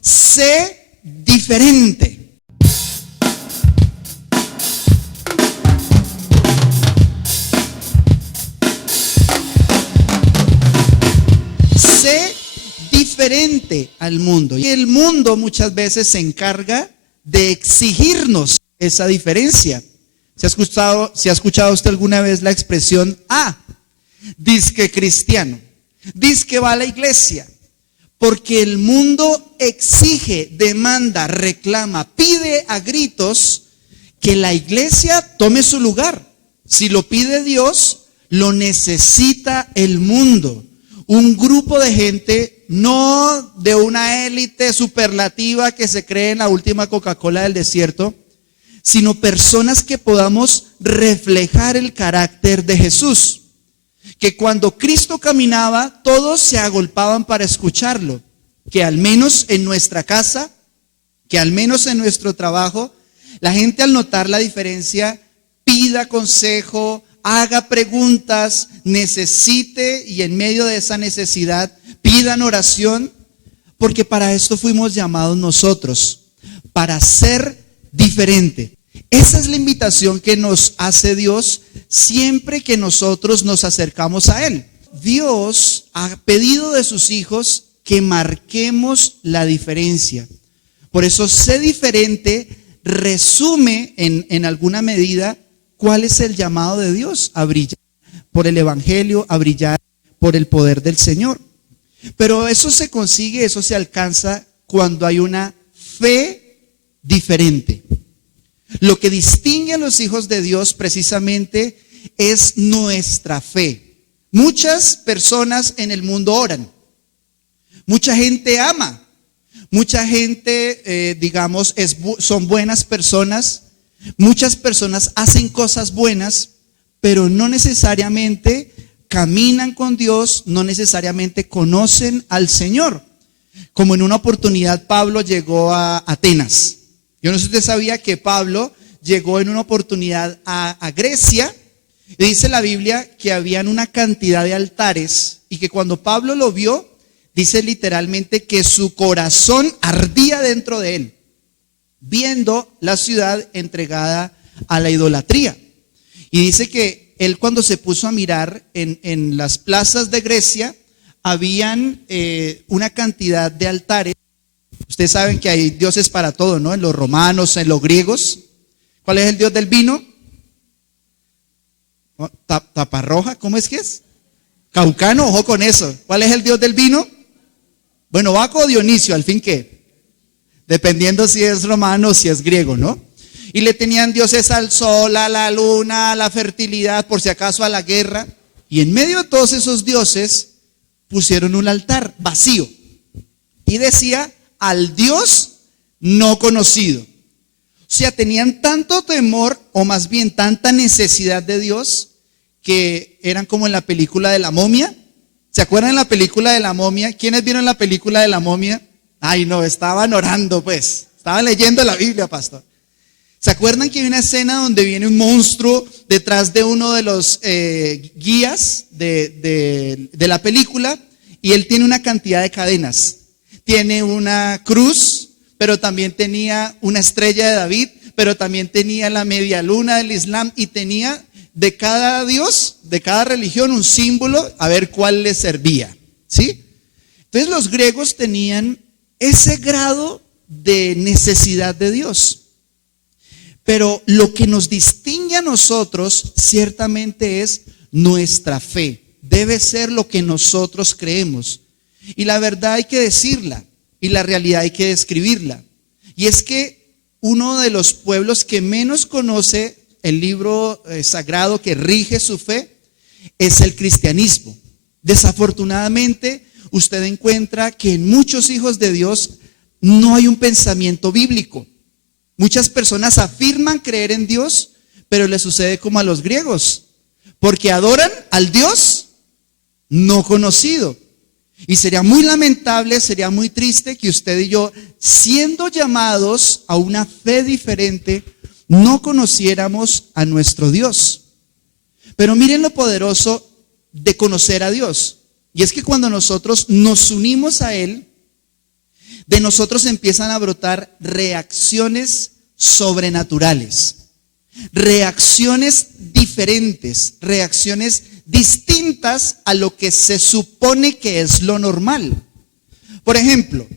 sé diferente. Sé diferente al mundo. Y el mundo muchas veces se encarga de exigirnos esa diferencia. ¿Se ha escuchado usted alguna vez la expresión, dizque cristiano, dizque va a la iglesia? Porque el mundo exige, demanda, reclama, pide a gritos que la iglesia tome su lugar. Si lo pide Dios, lo necesita el mundo. Un grupo de gente, no de una élite superlativa que se cree en la última Coca-Cola del desierto, sino personas que podamos reflejar el carácter de Jesús. Que cuando Cristo caminaba, todos se agolpaban para escucharlo. Que al menos en nuestra casa, que al menos en nuestro trabajo, la gente al notar la diferencia pida consejo, haga preguntas, necesite, y en medio de esa necesidad pidan oración, porque para esto fuimos llamados nosotros, para ser diferente. Esa es la invitación que nos hace Dios siempre que nosotros nos acercamos a Él. Dios ha pedido de sus hijos que marquemos la diferencia. Por eso sé diferente resume en alguna medida cuál es el llamado de Dios: a brillar por el evangelio, a brillar por el poder del Señor. Pero eso se consigue, eso se alcanza cuando hay una fe diferente. Lo que distingue a los hijos de Dios precisamente es nuestra fe. Muchas personas en el mundo oran, mucha gente ama, mucha gente, son buenas personas, muchas personas hacen cosas buenas, pero no necesariamente caminan con Dios, no necesariamente conocen al Señor. Como en una oportunidad Pablo llegó a Atenas. Yo no sé si usted sabía que Pablo llegó en una oportunidad a Grecia, y dice la Biblia que habían una cantidad de altares, y que cuando Pablo lo vio, dice literalmente que su corazón ardía dentro de él, viendo la ciudad entregada a la idolatría. Y dice que él, cuando se puso a mirar en las plazas de Grecia, habían una cantidad de altares. Ustedes saben que hay dioses para todo, ¿no? En los romanos, en los griegos. ¿Cuál es el dios del vino? Taparroja, ¿cómo es que es? Caucano, ojo con eso. ¿Cuál es el dios del vino? Bueno, Baco o Dionisio, al fin qué, dependiendo si es romano o si es griego, ¿no? Y le tenían dioses al sol, a la luna, a la fertilidad, por si acaso a la guerra. Y en medio de todos esos dioses pusieron un altar vacío y decía: al Dios no conocido. O sea, tenían tanto temor, o más bien tanta necesidad de Dios, que eran como en la película de la momia. ¿Se acuerdan de la película de la momia? ¿Quiénes vieron la película de la momia? Ay, no, estaban orando pues, estaban leyendo la Biblia, pastor. ¿Se acuerdan que hay una escena donde viene un monstruo detrás de uno de los guías de la película, y él tiene una cantidad de cadenas? Tiene una cruz, pero también tenía una estrella de David, pero también tenía la media luna del Islam, y tenía de cada dios, de cada religión, un símbolo, a ver cuál le servía, ¿sí? Entonces los griegos tenían ese grado de necesidad de Dios. Pero lo que nos distingue a nosotros ciertamente es nuestra fe. Debe ser lo que nosotros creemos. Y la verdad hay que decirla, y la realidad hay que describirla. Y es que uno de los pueblos que menos conoce el libro sagrado que rige su fe es el cristianismo. Desafortunadamente, usted encuentra que en muchos hijos de Dios no hay un pensamiento bíblico. Muchas personas afirman creer en Dios, pero les sucede como a los griegos, porque adoran al Dios no conocido. Y sería muy lamentable, sería muy triste que usted y yo, siendo llamados a una fe diferente, no conociéramos a nuestro Dios. Pero miren lo poderoso de conocer a Dios. Y es que cuando nosotros nos unimos a Él, de nosotros empiezan a brotar reacciones sobrenaturales, reacciones diferentes, reacciones distintas a lo que se supone que es lo normal. Por ejemplo,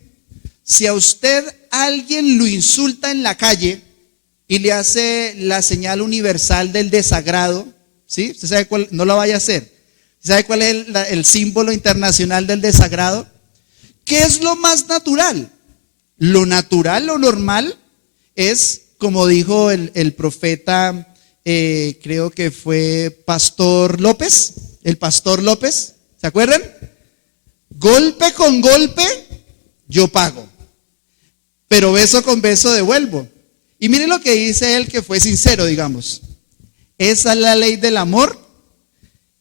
si a usted alguien lo insulta en la calle y le hace la señal universal del desagrado, ¿sí? ¿Usted sabe cuál? No lo vaya a hacer. ¿Sabe cuál es el símbolo internacional del desagrado? ¿Qué es lo más natural? Lo natural, lo normal es, como dijo el profeta, creo que fue Pastor López, el Pastor López, ¿se acuerdan? Golpe con golpe, yo pago, pero beso con beso devuelvo. Y miren lo que dice él, que fue sincero, digamos. Esa es la ley del amor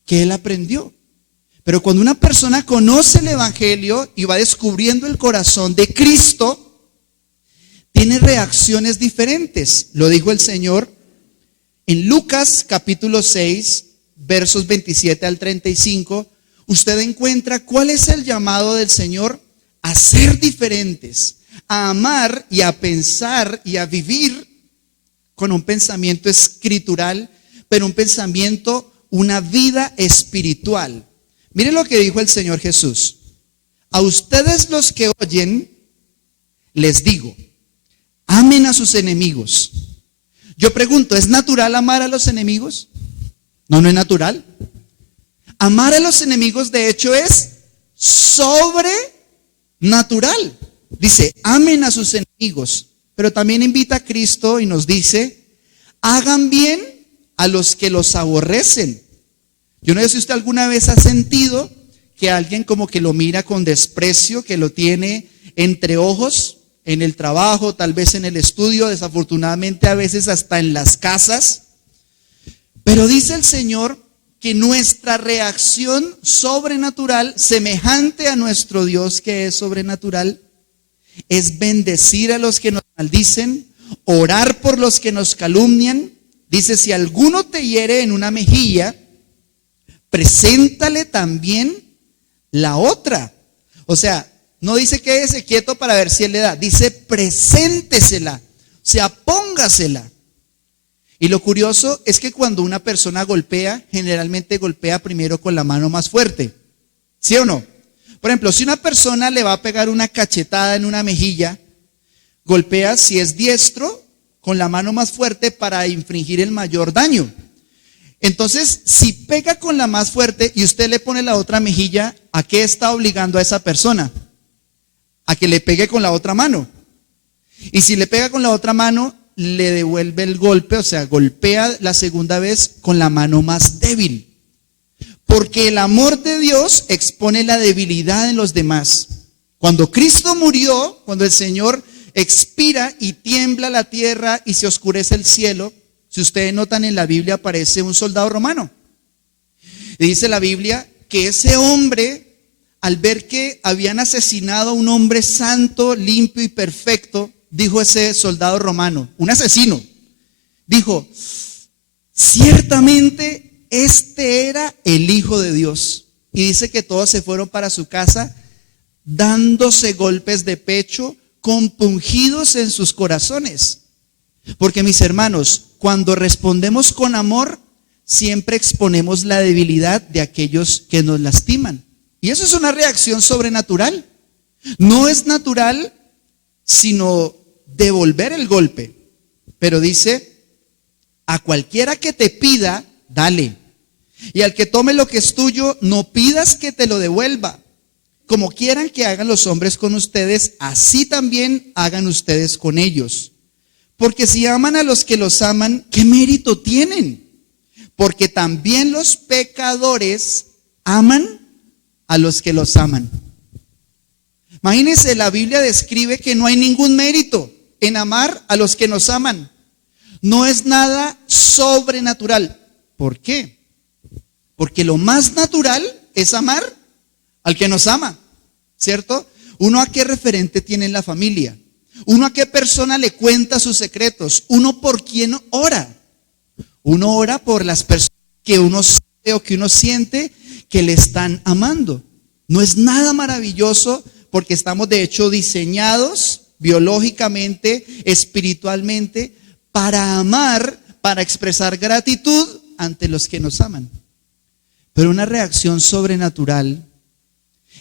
que él aprendió. Pero cuando una persona conoce el evangelio y va descubriendo el corazón de Cristo, tiene reacciones diferentes. Lo dijo el Señor en Lucas capítulo 6, versos 27 al 35. Usted encuentra cuál es el llamado del Señor a ser diferentes, a amar y a pensar y a vivir con un pensamiento escritural, pero un pensamiento, una vida espiritual. Miren lo que dijo el Señor Jesús. A ustedes los que oyen, les digo, amen a sus enemigos. Yo pregunto, ¿es natural amar a los enemigos? No, no es natural. Amar a los enemigos, de hecho, es sobrenatural. Dice, amen a sus enemigos. Pero también invita a Cristo y nos dice, hagan bien a los que los aborrecen. Yo no sé si usted alguna vez ha sentido que alguien como que lo mira con desprecio, que lo tiene entre ojos, en el trabajo, tal vez en el estudio, desafortunadamente a veces hasta en las casas. Pero dice el Señor que nuestra reacción sobrenatural, semejante a nuestro Dios que es sobrenatural, es bendecir a los que nos maldicen, orar por los que nos calumnian. Dice, si alguno te hiere en una mejilla, preséntale también la otra. O sea, no dice quédese quieto para ver si él le da, dice preséntesela, o sea, póngasela. Y lo curioso es que cuando una persona golpea, generalmente golpea primero con la mano más fuerte, ¿sí o no? Por ejemplo, si una persona le va a pegar una cachetada en una mejilla, golpea, si es diestro, con la mano más fuerte para infligir el mayor daño. Entonces, si pega con la más fuerte y usted le pone la otra mejilla, ¿a qué está obligando a esa persona? A que le pegue con la otra mano. Y si le pega con la otra mano, le devuelve el golpe, o sea, golpea la segunda vez con la mano más débil. Porque el amor de Dios expone la debilidad en los demás. Cuando Cristo murió, cuando el Señor expira y tiembla la tierra y se oscurece el cielo, si ustedes notan en la Biblia aparece un soldado romano. Y dice la Biblia que ese hombre, al ver que habían asesinado a un hombre santo, limpio y perfecto, dijo ese soldado romano, un asesino, dijo, ciertamente este era el Hijo de Dios. Y dice que todos se fueron para su casa dándose golpes de pecho, compungidos en sus corazones. Porque mis hermanos, cuando respondemos con amor, siempre exponemos la debilidad de aquellos que nos lastiman. Y eso es una reacción sobrenatural. No es natural, sino devolver el golpe. Pero dice, a cualquiera que te pida, dale. Y al que tome lo que es tuyo, no pidas que te lo devuelva. Como quieran que hagan los hombres con ustedes, así también hagan ustedes con ellos. Porque si aman a los que los aman, ¿qué mérito tienen? Porque también los pecadores aman a los que los aman. Imagínense, la Biblia describe que no hay ningún mérito en amar a los que nos aman. No es nada sobrenatural. ¿Por qué? Porque lo más natural es amar al que nos ama, ¿cierto? Uno a qué referente tiene en la familia. Uno a qué persona le cuenta sus secretos. Uno por quién ora. Uno ora por las personas que uno sabe o que uno siente que le están amando. No es nada maravilloso porque estamos de hecho diseñados biológicamente, espiritualmente, para amar, para expresar gratitud ante los que nos aman. Pero una reacción sobrenatural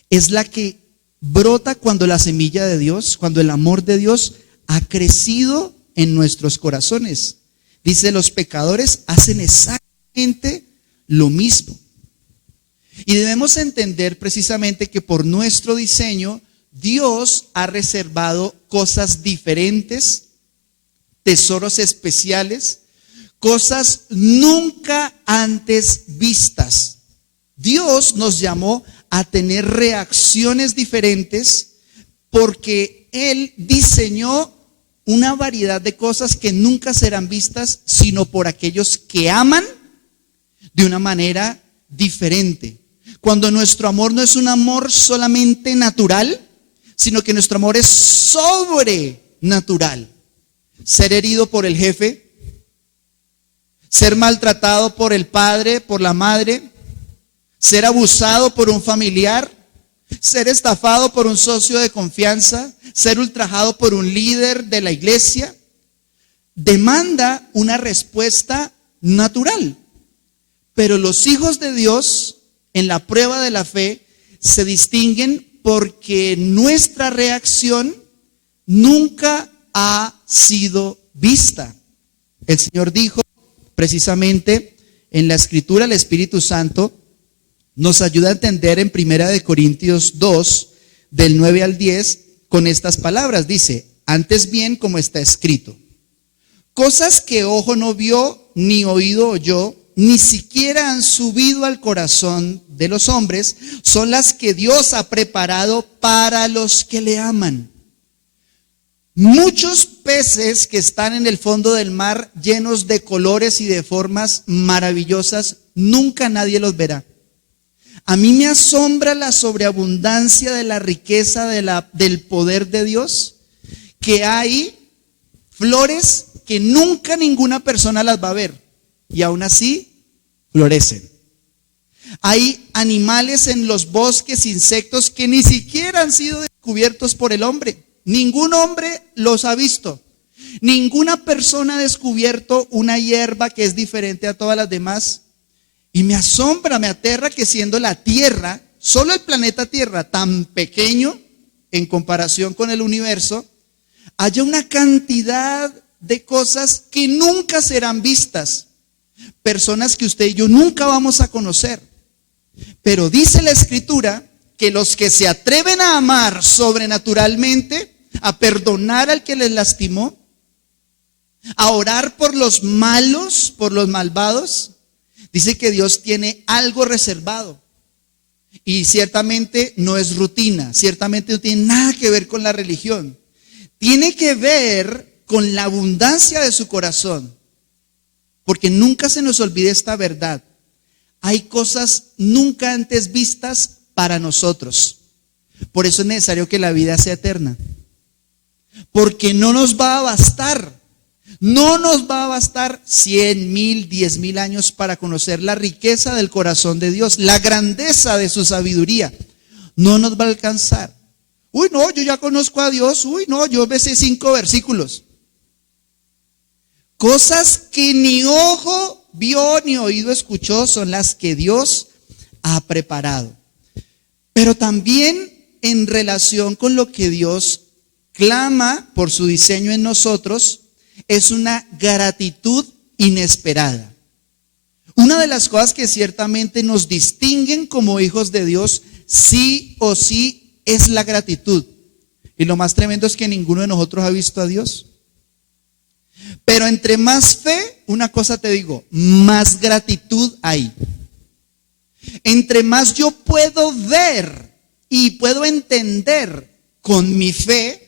es la que brota cuando la semilla de Dios, cuando el amor de Dios ha crecido en nuestros corazones. Dice, los pecadores hacen exactamente lo mismo. Y debemos entender precisamente que por nuestro diseño, Dios ha reservado cosas diferentes, tesoros especiales, cosas nunca antes vistas. Dios nos llamó a tener reacciones diferentes porque Él diseñó una variedad de cosas que nunca serán vistas sino por aquellos que aman de una manera diferente. Cuando nuestro amor no es un amor solamente natural, sino que nuestro amor es sobrenatural. Ser herido por el jefe, ser maltratado por el padre, por la madre, ser abusado por un familiar, ser estafado por un socio de confianza, ser ultrajado por un líder de la iglesia, demanda una respuesta natural. Pero los hijos de Dios en la prueba de la fe se distinguen porque nuestra reacción nunca ha sido vista. El Señor dijo precisamente en la Escritura, el Espíritu Santo nos ayuda a entender en 1 Corintios 2, del 9 al 10, con estas palabras. Dice, antes bien como está escrito, cosas que ojo no vio, ni oído oyó, ni siquiera han subido al corazón de los hombres, son las que Dios ha preparado para los que le aman. Muchos peces que están en el fondo del mar, llenos de colores y de formas maravillosas, nunca nadie los verá. A mí me asombra la sobreabundancia de la riqueza del poder de Dios, que hay flores que nunca ninguna persona las va a ver y aún así florecen. Hay animales en los bosques, insectos que ni siquiera han sido descubiertos por el hombre. Ningún hombre los ha visto. Ninguna persona ha descubierto una hierba que es diferente a todas las demás. Y me asombra, me aterra que siendo la Tierra, solo el planeta Tierra, tan pequeño en comparación con el universo, haya una cantidad de cosas que nunca serán vistas. Personas que usted y yo nunca vamos a conocer. Pero dice la Escritura que los que se atreven a amar sobrenaturalmente, a perdonar al que les lastimó, a orar por los malos, por los malvados, dice que Dios tiene algo reservado. Y ciertamente no es rutina, ciertamente no tiene nada que ver con la religión. Tiene que ver con la abundancia de su corazón. Porque nunca se nos olvide esta verdad. Hay cosas nunca antes vistas para nosotros. Por eso es necesario que la vida sea eterna. Porque no nos va a bastar. No nos va a bastar 100, 1000, 10,000 años para conocer la riqueza del corazón de Dios, la grandeza de su sabiduría. No nos va a alcanzar. Uy, no, yo ya conozco a Dios. Uy, no, yo me sé 5 versículos. Cosas que ni ojo vio ni oído escuchó son las que Dios ha preparado. Pero también en relación con lo que Dios clama por su diseño en nosotros, es una gratitud inesperada. Una de las cosas que ciertamente nos distinguen como hijos de Dios, sí o sí, es la gratitud. Y lo más tremendo es que ninguno de nosotros ha visto a Dios. Pero entre más fe, una cosa te digo, más gratitud hay. Entre más yo puedo ver y puedo entender con mi fe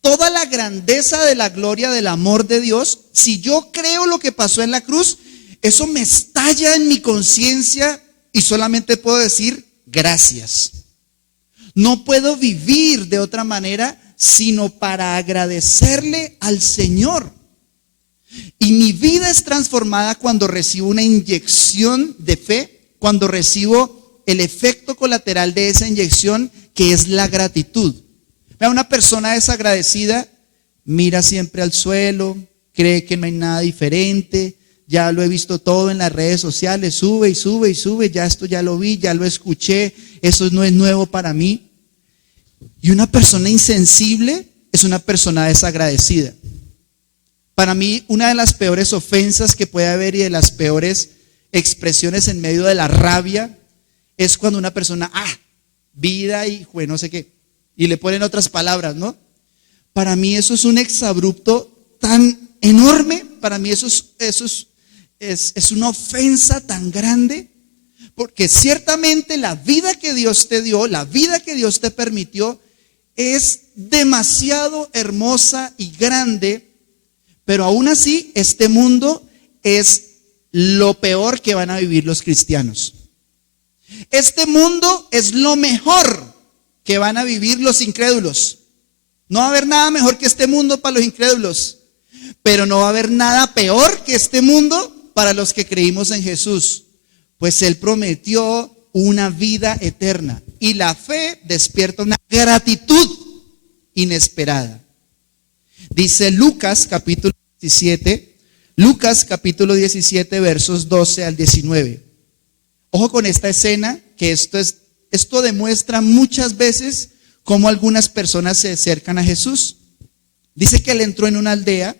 toda la grandeza de la gloria del amor de Dios, si yo creo lo que pasó en la cruz, eso me estalla en mi conciencia y solamente puedo decir gracias. No puedo vivir de otra manera sino para agradecerle al Señor. Y mi vida es transformada cuando recibo una inyección de fe, cuando recibo el efecto colateral de esa inyección, que es la gratitud. Vea, una persona desagradecida mira siempre al suelo, cree que no hay nada diferente, ya lo he visto todo en las redes sociales, sube y sube y sube, ya esto ya lo vi, ya lo escuché, eso no es nuevo para mí. Y una persona insensible es una persona desagradecida. Para mí, una de las peores ofensas que puede haber y de las peores expresiones en medio de la rabia es cuando una persona, vida y no sé qué, y le ponen otras palabras, ¿no? Para mí eso es un exabrupto tan enorme, para mí eso es una ofensa tan grande, porque ciertamente la vida que Dios te dio, la vida que Dios te permitió, es demasiado hermosa y grande, pero aún así este mundo es lo peor que van a vivir los cristianos. Este mundo es lo mejor que van a vivir los incrédulos. No va a haber nada mejor que este mundo para los incrédulos, pero no va a haber nada peor que este mundo para los que creímos en Jesús, pues Él prometió una vida eterna y la fe despierta una gratitud inesperada. Dice Lucas capítulo 17, versos 12 al 19. Ojo con esta escena, que esto demuestra muchas veces cómo algunas personas se acercan a Jesús. Dice que Él entró en una aldea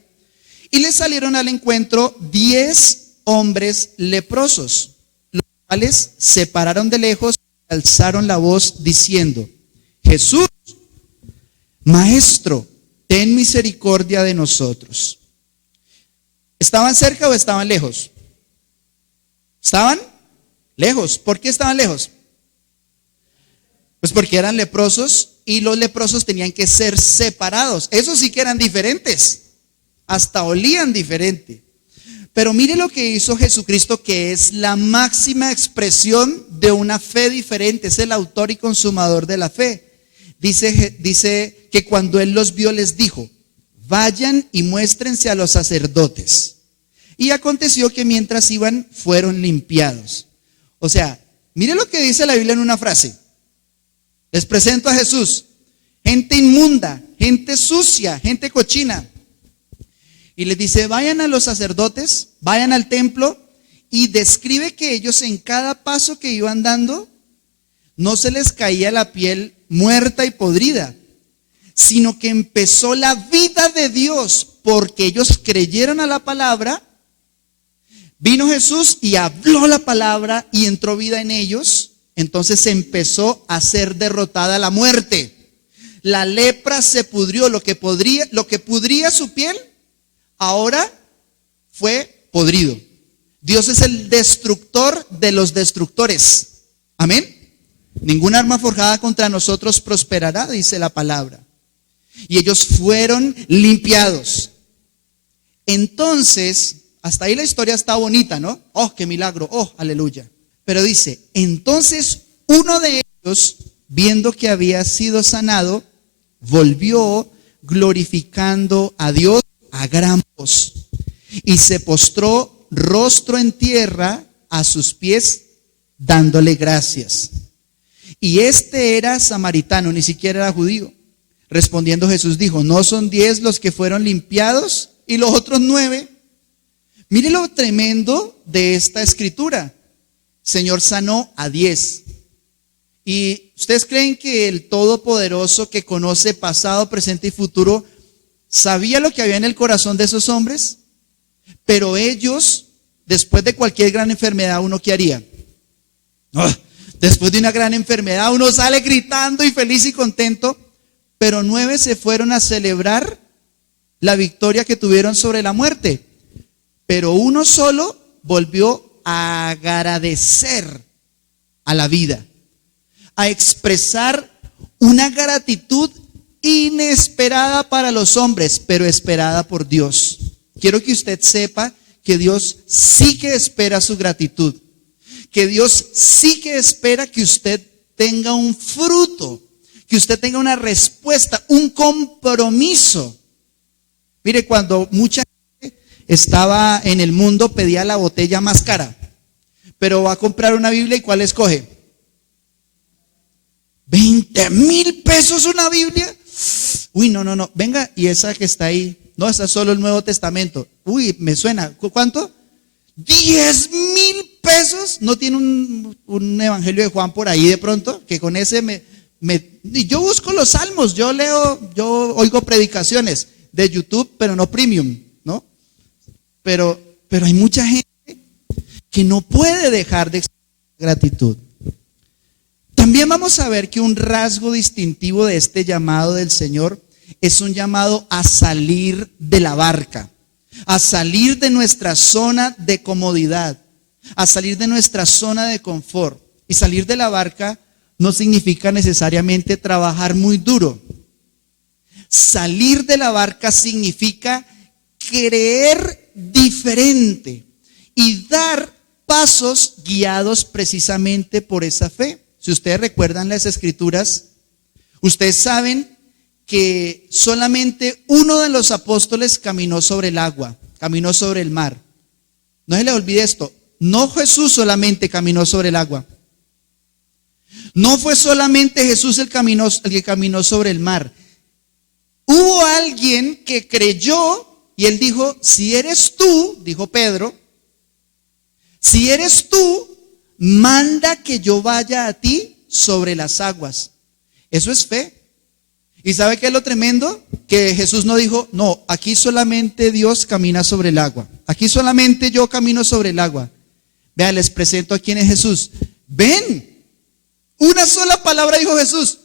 y le salieron al encuentro 10 hombres leprosos, los cuales se pararon de lejos y alzaron la voz diciendo: Jesús, Maestro, ten misericordia de nosotros. ¿Estaban cerca o estaban lejos? ¿Estaban lejos? ¿Por qué estaban lejos? Pues porque eran leprosos y los leprosos tenían que ser separados. Esos sí que eran diferentes, hasta olían diferente. Pero mire lo que hizo Jesucristo, que es la máxima expresión de una fe diferente. Es el autor y consumador de la fe. Dice que cuando Él los vio les dijo: vayan y muéstrense a los sacerdotes. Y aconteció que mientras iban fueron limpiados. O sea, mire lo que dice la Biblia en una frase. Les presento a Jesús: gente inmunda, gente sucia, gente cochina. Y les dice: vayan a los sacerdotes, vayan al templo, y describe que ellos en cada paso que iban dando no se les caía la piel muerta y podrida, sino que empezó la vida de Dios, porque ellos creyeron a la palabra. Vino Jesús y habló la palabra y entró vida en ellos. Entonces empezó a ser derrotada la muerte. La lepra se pudrió, lo que pudría su piel, ahora fue podrido. Dios es el destructor de los destructores. Amén. Ninguna arma forjada contra nosotros prosperará, dice la palabra. Y ellos fueron limpiados. Entonces, hasta ahí la historia está bonita, ¿no? Oh, qué milagro, oh, aleluya. Pero dice: entonces uno de ellos, viendo que había sido sanado, volvió glorificando a Dios a gran voz y se postró rostro en tierra a sus pies, dándole gracias. Y este era samaritano, ni siquiera era judío. Respondiendo Jesús dijo: ¿no son 10 los que fueron limpiados y los otros 9? Mire lo tremendo de esta escritura. Señor sanó a 10. ¿Y ustedes creen que el Todopoderoso, que conoce pasado, presente y futuro, sabía lo que había en el corazón de esos hombres? Pero ellos, después de cualquier gran enfermedad, ¿uno qué haría? Después de una gran enfermedad uno sale gritando y feliz y contento. Pero 9 se fueron a celebrar la victoria que tuvieron sobre la muerte. Pero uno solo volvió a agradecer a la vida, a expresar una gratitud inesperada para los hombres, pero esperada por Dios. Quiero que usted sepa que Dios sí que espera su gratitud, que Dios sí que espera que usted tenga un fruto, que usted tenga una respuesta, un compromiso. Mire, cuando mucha gente estaba en el mundo, pedía la botella más cara, pero va a comprar una Biblia, ¿y cuál escoge? $20,000 una Biblia. Uy, no. Venga, y esa que está ahí. No, esa es solo el Nuevo Testamento. Uy, me suena. ¿Cuánto? $10,000. ¿No tiene un Evangelio de Juan por ahí de pronto? Que con ese yo busco los salmos, yo oigo predicaciones de YouTube, pero no premium, ¿no? Pero hay mucha gente que no puede dejar de expresar gratitud. También vamos a ver que un rasgo distintivo de este llamado del Señor es un llamado a salir de la barca, a salir de nuestra zona de comodidad, a salir de nuestra zona de confort. Y salir de la barca no significa necesariamente trabajar muy duro. Salir de la barca significa creer diferente y dar pasos guiados precisamente por esa fe. Si ustedes recuerdan las escrituras, ustedes saben que solamente uno de los apóstoles caminó sobre el agua, caminó sobre el mar. No se les olvide esto, no Jesús solamente caminó sobre el agua. No fue solamente Jesús el que caminó sobre el mar. Hubo alguien que creyó y él dijo, si eres tú, dijo Pedro, si eres tú, manda que yo vaya a ti sobre las aguas. Eso es fe. ¿Y sabe qué es lo tremendo? Que Jesús no dijo, no, aquí solamente Dios camina sobre el agua. Aquí solamente yo camino sobre el agua. Vean, les presento a quién es Jesús. Ven. Una sola palabra dijo Jesús.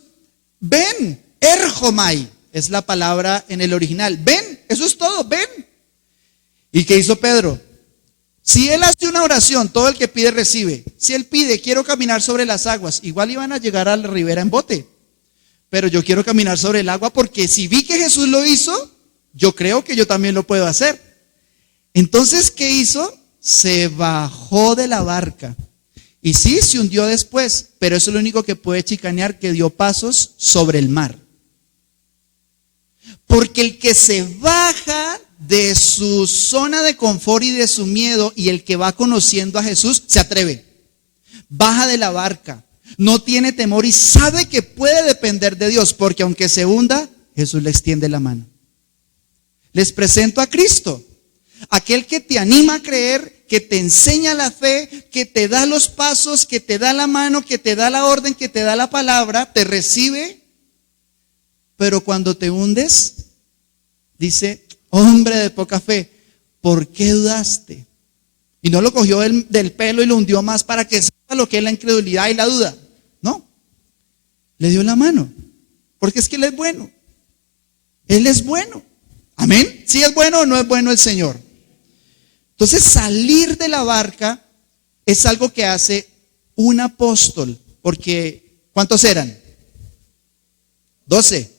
Ven. Erjomai es la palabra en el original. Ven. Eso es todo. Ven. ¿Y qué hizo Pedro? Si él hace una oración, todo el que pide recibe. Si él pide, quiero caminar sobre las aguas, igual iban a llegar a la ribera en bote. Pero yo quiero caminar sobre el agua porque si vi que Jesús lo hizo, yo creo que yo también lo puedo hacer. Entonces, ¿qué hizo? Se bajó de la barca. Y sí, se hundió después, pero eso es lo único que puede chicanear, que dio pasos sobre el mar. Porque el que se baja de su zona de confort y de su miedo, y el que va conociendo a Jesús, se atreve. Baja de la barca, no tiene temor y sabe que puede depender de Dios, porque aunque se hunda, Jesús le extiende la mano. Les presento a Cristo, aquel que te anima a creer, que te enseña la fe, que te da los pasos, que te da la mano, que te da la orden, que te da la palabra, te recibe. Pero cuando te hundes, dice, hombre de poca fe, ¿por qué dudaste? Y no lo cogió del pelo y lo hundió más para que sepa lo que es la incredulidad y la duda. No, le dio la mano, porque es que Él es bueno. Él es bueno. Amén. ¿Sí es bueno o no es bueno el Señor? Entonces, salir de la barca es algo que hace un apóstol, porque ¿cuántos eran? 12.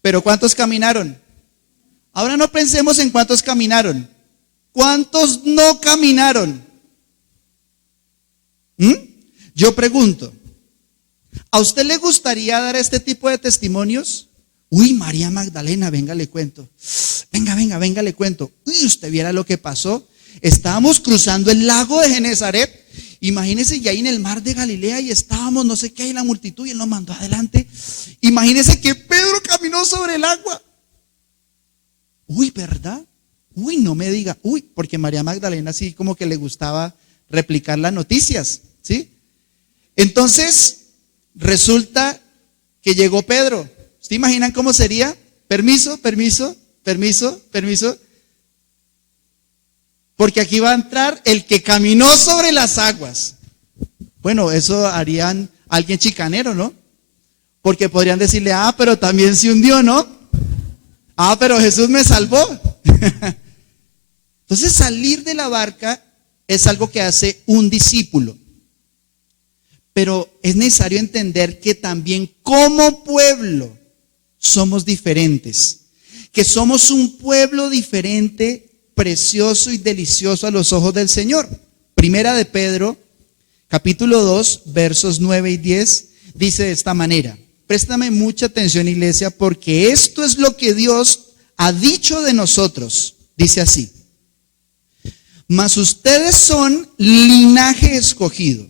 Pero ¿cuántos caminaron? Ahora no pensemos en cuántos caminaron. ¿Cuántos no caminaron? Yo pregunto, ¿a usted le gustaría dar este tipo de testimonios? Uy, María Magdalena, venga, le cuento. Venga, le cuento. Uy, usted viera lo que pasó. Estábamos cruzando el lago de Genezaret. Imagínese, ya ahí en el mar de Galilea y estábamos, no sé qué, hay la multitud y Él nos mandó adelante. Imagínese que Pedro caminó sobre el agua. Uy, ¿verdad? Uy, no me diga. Uy, porque María Magdalena sí como que le gustaba replicar las noticias, ¿sí? Entonces, resulta que llegó Pedro. ¿Ustedes imaginan cómo sería? Permiso. Porque aquí va a entrar el que caminó sobre las aguas. Bueno, eso harían alguien chicanero, ¿no? Porque podrían decirle, pero también se hundió, ¿no? Pero Jesús me salvó. Entonces, salir de la barca es algo que hace un discípulo. Pero es necesario entender que también como pueblo somos diferentes. Que somos un pueblo diferente, precioso y delicioso a los ojos del Señor. Primera de Pedro, capítulo 2, versos 9 y 10, dice de esta manera. Préstame mucha atención, iglesia, porque esto es lo que Dios ha dicho de nosotros. Dice así: mas ustedes son linaje escogido,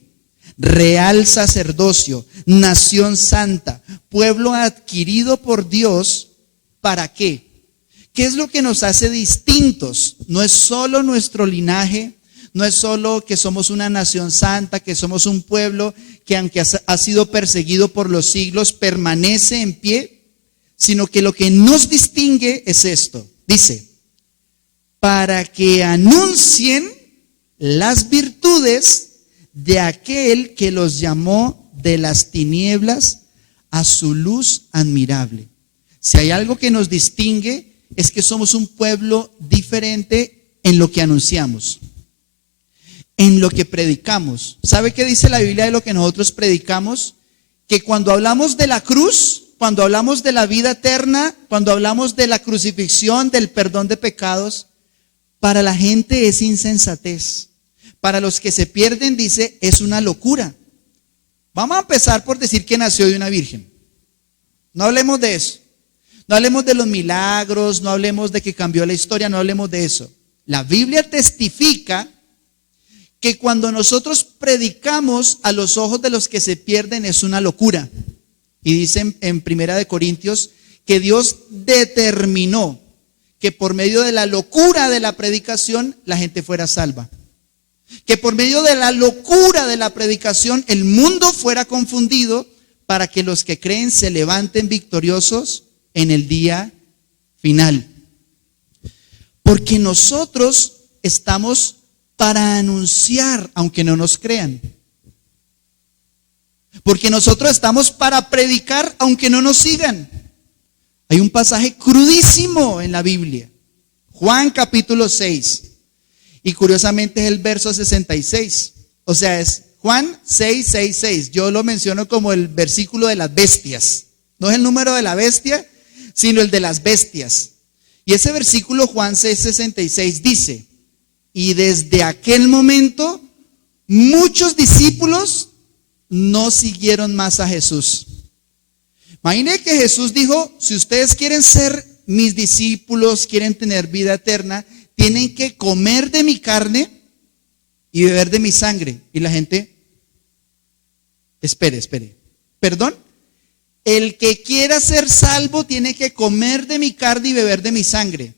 real sacerdocio, nación santa, pueblo adquirido por Dios. ¿Para qué? ¿Qué es lo que nos hace distintos? No es solo nuestro linaje, no es solo que somos una nación santa, que somos un pueblo que aunque ha sido perseguido por los siglos, permanece en pie, sino que lo que nos distingue es esto. Dice, para que anuncien las virtudes de aquel que los llamó de las tinieblas a su luz admirable. Si hay algo que nos distingue, es que somos un pueblo diferente en lo que anunciamos, en lo que predicamos. ¿Sabe qué dice la Biblia de lo que nosotros predicamos? Que cuando hablamos de la cruz, cuando hablamos de la vida eterna, cuando hablamos de la crucifixión, del perdón de pecados, para la gente es insensatez. Para los que se pierden, dice, es una locura. Vamos a empezar por decir que nació de una virgen. No hablemos de eso. No hablemos de los milagros, no hablemos de que cambió la historia, no hablemos de eso. La Biblia testifica que cuando nosotros predicamos a los ojos de los que se pierden es una locura. Y dice en Primera de Corintios que Dios determinó que por medio de la locura de la predicación la gente fuera salva. Que por medio de la locura de la predicación el mundo fuera confundido para que los que creen se levanten victoriosos en el día final. Porque nosotros estamos para anunciar, aunque no nos crean. Porque nosotros estamos para predicar, aunque no nos sigan. Hay un pasaje crudísimo en la Biblia, Juan capítulo 6, y curiosamente es el verso 66. O sea, es Juan 6, 6, 6. Yo lo menciono como el versículo de las bestias. No es el número de la bestia, sino el de las bestias. Y ese versículo Juan 6, 66 dice, y desde aquel momento muchos discípulos no siguieron más a Jesús. Imagine que Jesús dijo, si ustedes quieren ser mis discípulos, quieren tener vida eterna, tienen que comer de mi carne y beber de mi sangre. Y la gente, espere, ¿perdón? El que quiera ser salvo tiene que comer de mi carne y beber de mi sangre.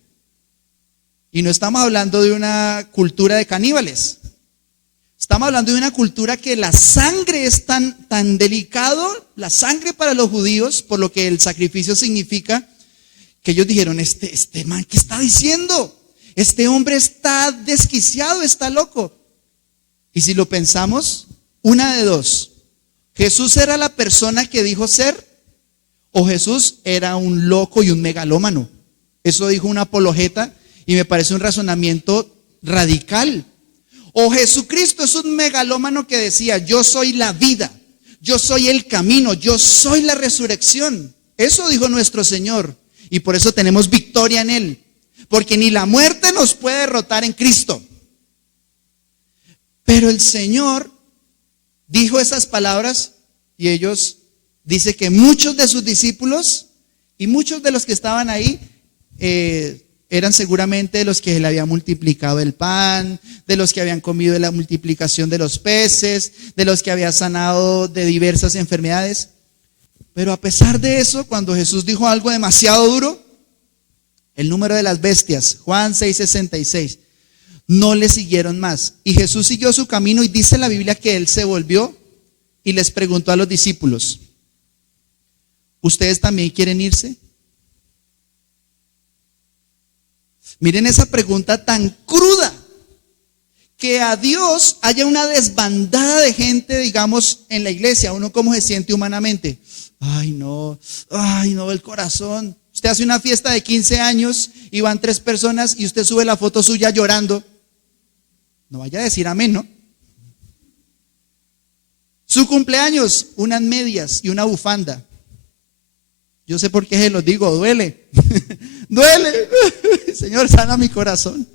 Y no estamos hablando de una cultura de caníbales. Estamos hablando de una cultura que la sangre es tan delicado, la sangre para los judíos, por lo que el sacrificio significa, que ellos dijeron, este man, ¿qué está diciendo? Este hombre está desquiciado, está loco. Y si lo pensamos, una de dos. Jesús era la persona que dijo ser, o Jesús era un loco y un megalómano. Eso dijo un apologeta y me parece un razonamiento radical. O Jesucristo es un megalómano que decía, yo soy la vida, yo soy el camino, yo soy la resurrección. Eso dijo nuestro Señor y por eso tenemos victoria en Él. Porque ni la muerte nos puede derrotar en Cristo. Pero el Señor dijo esas palabras y ellos, dice que muchos de sus discípulos y muchos de los que estaban ahí eran seguramente de los que le habían multiplicado el pan, de los que habían comido de la multiplicación de los peces, de los que había sanado de diversas enfermedades. Pero a pesar de eso, cuando Jesús dijo algo demasiado duro, el número de las bestias, Juan 6:66, no le siguieron más. Y Jesús siguió su camino y dice la Biblia que Él se volvió y les preguntó a los discípulos, ¿ustedes también quieren irse? Miren esa pregunta tan cruda, que a Dios haya una desbandada de gente, digamos, en la iglesia. Uno cómo se siente humanamente. Ay no, el corazón. Usted hace una fiesta de 15 años y van 3 personas y usted sube la foto suya llorando. No vaya a decir amén, ¿no? Su cumpleaños, unas medias y una bufanda. Yo sé por qué se los digo, duele. Duele. Señor, sana mi corazón.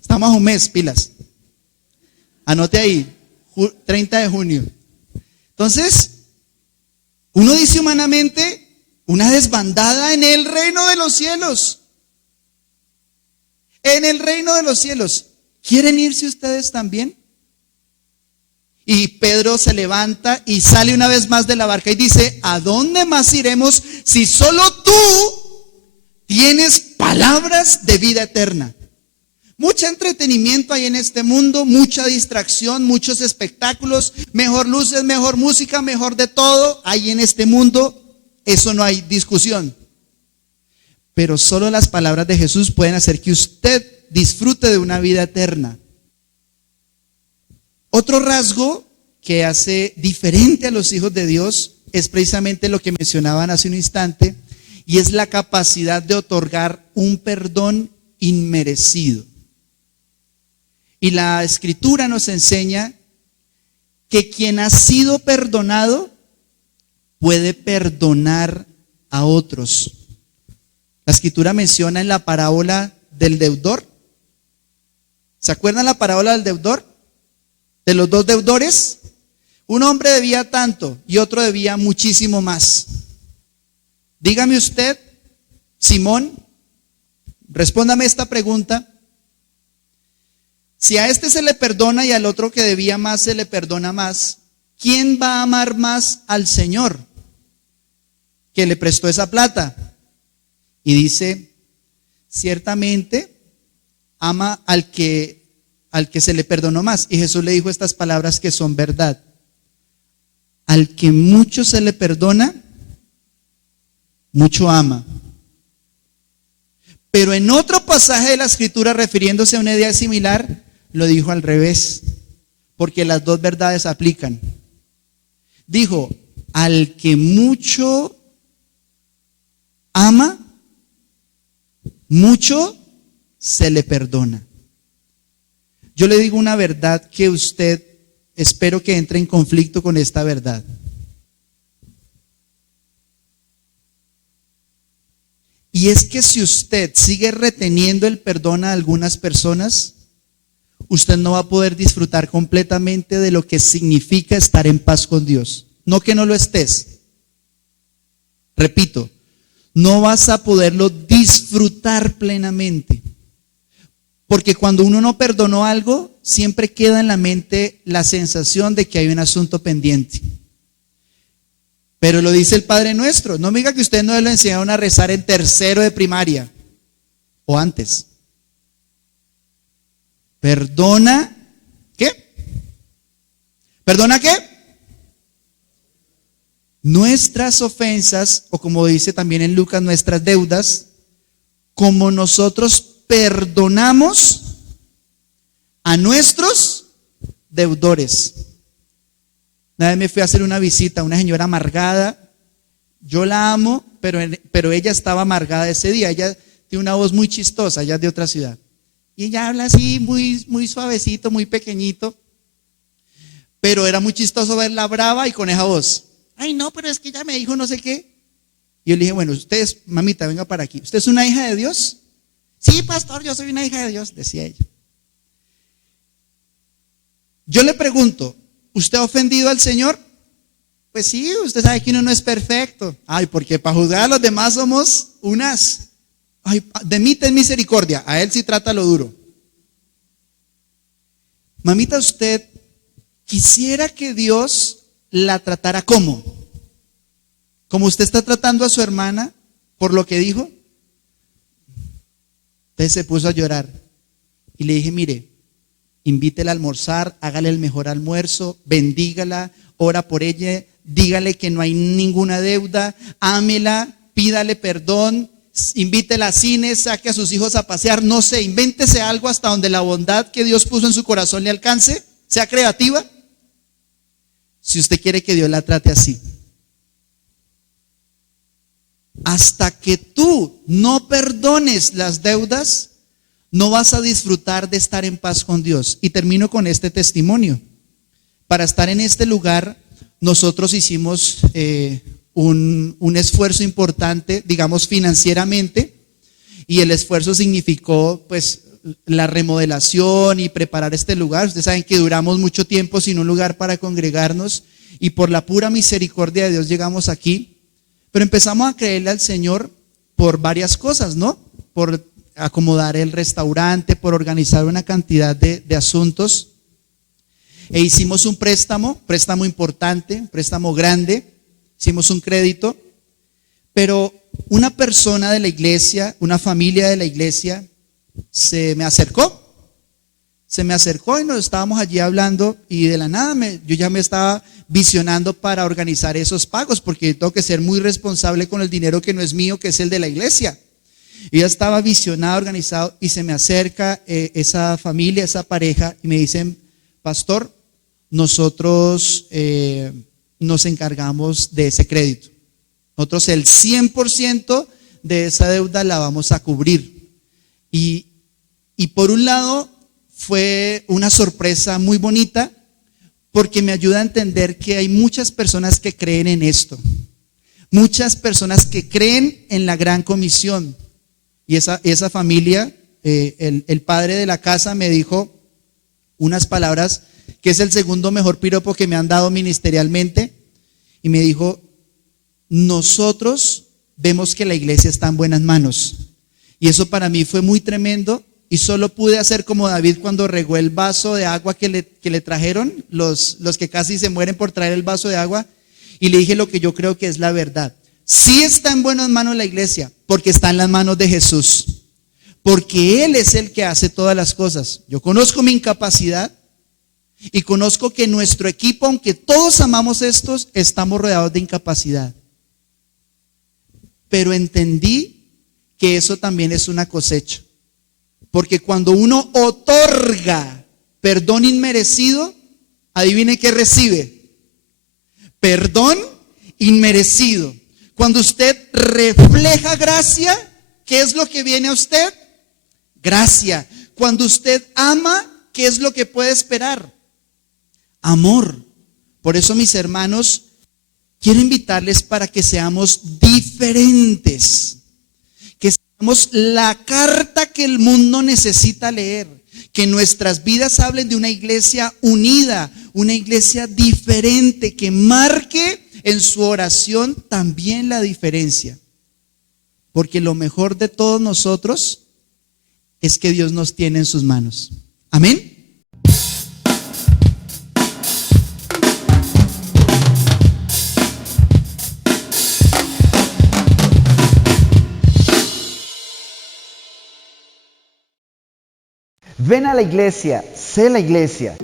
Estamos a un mes, pilas. Anote ahí, 30 de junio. Entonces, uno dice humanamente, una desbandada en el reino de los cielos. En el reino de los cielos. ¿Quieren irse ustedes también? Y Pedro se levanta y sale una vez más de la barca y dice: ¿a dónde más iremos si solo tú tienes palabras de vida eterna? Mucho entretenimiento hay en este mundo, mucha distracción, muchos espectáculos, mejor luces, mejor música, mejor de todo hay en este mundo. Eso no hay discusión. Pero solo las palabras de Jesús pueden hacer que usted disfrute de una vida eterna. Otro rasgo que hace diferente a los hijos de Dios es precisamente lo que mencionaban hace un instante, y es la capacidad de otorgar un perdón inmerecido. Y la Escritura nos enseña que quien ha sido perdonado puede perdonar a otros. La Escritura menciona en la parábola del deudor. ¿Se acuerdan la parábola del deudor? De los dos deudores. Un hombre debía tanto y otro debía muchísimo más. Dígame usted, Simón, respóndame esta pregunta. Si a este se le perdona y al otro que debía más se le perdona más, ¿quién va a amar más al Señor que le prestó esa plata? Y dice: ciertamente ama al que se le perdonó más. Y Jesús le dijo estas palabras que son verdad: al que mucho se le perdona, mucho ama. Pero en otro pasaje de la Escritura, refiriéndose a una idea similar, lo dijo al revés, porque las dos verdades aplican. Dijo: al que mucho ama, mucho se le perdona. Yo le digo una verdad que usted, espero que entre en conflicto con esta verdad. Y es que si usted sigue reteniendo el perdón a algunas personas, usted no va a poder disfrutar completamente de lo que significa estar en paz con Dios. No que no lo estés. Repito, no vas a poderlo disfrutar plenamente. Porque cuando uno no perdonó algo, siempre queda en la mente la sensación de que hay un asunto pendiente. Pero lo dice el Padre Nuestro. No me diga que usted no le enseñaron a rezar en tercero de primaria o antes. Perdona, ¿qué? ¿Perdona qué? Nuestras ofensas, o como dice también en Lucas, nuestras deudas, como nosotros perdonamos a nuestros deudores. Una vez me fui a hacer una visita a una señora amargada. Yo la amo, pero ella estaba amargada ese día. Ella tiene una voz muy chistosa, ella es de otra ciudad. Y ella habla así muy, muy suavecito, muy pequeñito. Pero era muy chistoso verla brava y con esa voz. Ay, no, pero es que ella me dijo no sé qué. Y yo le dije: bueno, usted, mamita, venga para aquí. ¿Usted es una hija de Dios? Sí, pastor, yo soy una hija de Dios, decía ella. Yo le pregunto: ¿usted ha ofendido al Señor? Pues sí, usted sabe que uno no es perfecto. Ay, porque para juzgar a los demás somos unas. Ay, de mí ten misericordia, a él sí trata lo duro. Mamita, ¿usted quisiera que Dios la tratara cómo? ¿Como usted está tratando a su hermana por lo que dijo? Entonces se puso a llorar. Y le dije: mire, invítela a almorzar, hágale el mejor almuerzo, bendígala, ora por ella, dígale que no hay ninguna deuda, ámela, pídale perdón, invítela a cine, saque a sus hijos a pasear, no sé, invéntese algo hasta donde la bondad que Dios puso en su corazón le alcance, sea creativa. Si usted quiere que Dios la trate así. Hasta que tú no perdones las deudas, no vas a disfrutar de estar en paz con Dios. Y termino con este testimonio. Para estar en este lugar, nosotros hicimos un esfuerzo importante, digamos financieramente, y el esfuerzo significó pues la remodelación y preparar este lugar. Ustedes saben que duramos mucho tiempo sin un lugar para congregarnos, y por la pura misericordia de Dios llegamos aquí. Pero empezamos a creerle al Señor por varias cosas, ¿no? Por acomodar el restaurante, por organizar una cantidad de asuntos. e hicimos un préstamo importante, un préstamo grande, hicimos un crédito, pero una persona de la iglesia, una familia de la iglesia, se me acercó y nos estábamos allí hablando y de la nada yo ya me estaba visionando para organizar esos pagos porque tengo que ser muy responsable con el dinero que no es mío, que es el de la iglesia. Y ya estaba visionado, organizado y se me acerca esa familia, esa pareja y me dicen: pastor, nosotros nos encargamos de ese crédito. Nosotros el 100% de esa deuda la vamos a cubrir. Y por un lado fue una sorpresa muy bonita porque me ayuda a entender que hay muchas personas que creen en esto. Muchas personas que creen en la gran comisión. Y esa familia, el padre de la casa me dijo unas palabras que es el segundo mejor piropo que me han dado ministerialmente. Y me dijo: nosotros vemos que la iglesia está en buenas manos. Y eso para mí fue muy tremendo. Y solo pude hacer como David cuando regó el vaso de agua que le trajeron, los que casi se mueren por traer el vaso de agua. Y le dije lo que yo creo que es la verdad. Sí está en buenas manos la iglesia, porque está en las manos de Jesús. Porque Él es el que hace todas las cosas. Yo conozco mi incapacidad y conozco que nuestro equipo, aunque todos amamos estos, estamos rodeados de incapacidad. Pero entendí que eso también es una cosecha. Porque cuando uno otorga perdón inmerecido, adivine qué recibe. Perdón inmerecido. Cuando usted refleja gracia, ¿qué es lo que viene a usted? Gracia. Cuando usted ama, ¿qué es lo que puede esperar? Amor. Por eso, mis hermanos, quiero invitarles para que seamos diferentes. Que seamos la carta que el mundo necesita leer. Que nuestras vidas hablen de una iglesia unida, una iglesia diferente, que marque en su oración también la diferencia. Porque lo mejor de todos nosotros es que Dios nos tiene en sus manos. Amén. Ven a la iglesia, sé la iglesia.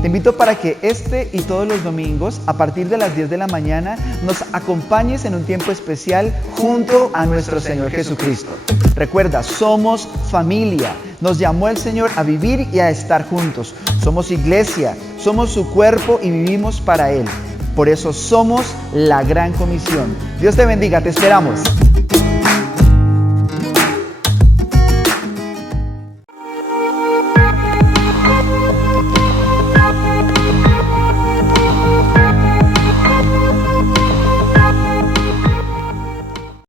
Te invito para que este y todos los domingos, a partir de las 10 de la mañana, nos acompañes en un tiempo especial junto a nuestro Señor Jesucristo. Recuerda, somos familia. Nos llamó el Señor a vivir y a estar juntos. Somos iglesia, somos su cuerpo y vivimos para Él. Por eso somos la gran comisión. Dios te bendiga, te esperamos.